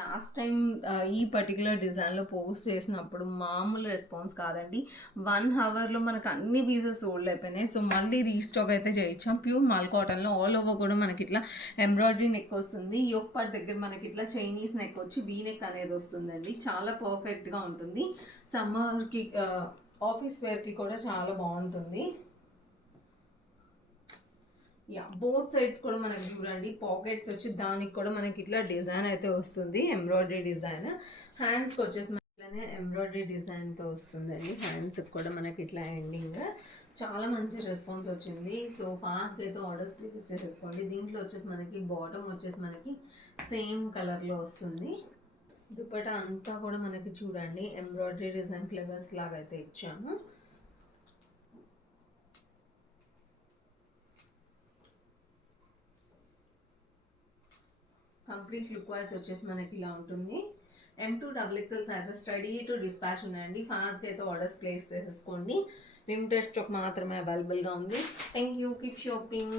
Last time ఈ particular డిజైన్లో post చేసినప్పుడు మామూలు రెస్పాన్స్ కాదండి. 1 అవర్లో మనకు అన్ని పీసెస్ సోల్డ్ అయిపోయినాయి. సో మళ్ళీ రీస్టాక్ అయితే చేయించాం. ప్యూర్ మాల్ కాటన్లో ఆల్ ఓవర్ కూడా మనకి ఇట్లా ఎంబ్రాయిడరీ నెక్ వస్తుంది. యోక్ పార్ట్ దగ్గర మనకి ఇట్లా చైనీస్ నెక్ వచ్చి వీ నెక్ అనేది వస్తుందండి. చాలా పర్ఫెక్ట్గా ఉంటుంది. సమ్మర్కి ఆఫీస్ వేర్కి కూడా చాలా బాగుంటుంది. బోత్ సైడ్స్ కూడా మనకి చూడండి పాకెట్స్ వచ్చి దానికి కూడా మనకి ఇట్లా డిజైన్ అయితే వస్తుంది, ఎంబ్రాయిడరీ డిజైన్. హ్యాండ్స్కి వచ్చేసి ఇట్లానే ఎంబ్రాయిడరీ డిజైన్తో వస్తుందండి. హ్యాండ్స్కి కూడా మనకి ఇట్లా ఎండింగ్ చాలా మంచి రెస్పాన్స్ వచ్చింది. సో ఫాస్ట్ అయితే ఆర్డర్స్ ప్లేస్ చేసేసుకోండి. దీంట్లో వచ్చేసి మనకి బాటమ్ వచ్చేసి మనకి సేమ్ కలర్లో వస్తుంది. దుపట్టా అంతా కూడా మనకి చూడండి ఎంబ్రాయిడరీ డిజైన్ ఫ్లేవర్స్ లాగా అయితే ఇచ్చాము. కంప్లీట్ లుక్ వైజ్ వచ్చేసి మనకి ఇలా ఉంటుంది. M2XXL sizes ready to dispatch ఉన్నాయండి. ఫాస్ట్గా అయితే ఆర్డర్స్ ప్లేస్ చేసేసుకోండి. లిమిటెడ్ స్టాక్ మాత్రమే అవైలబుల్గా ఉంది. Thank you, keep shopping.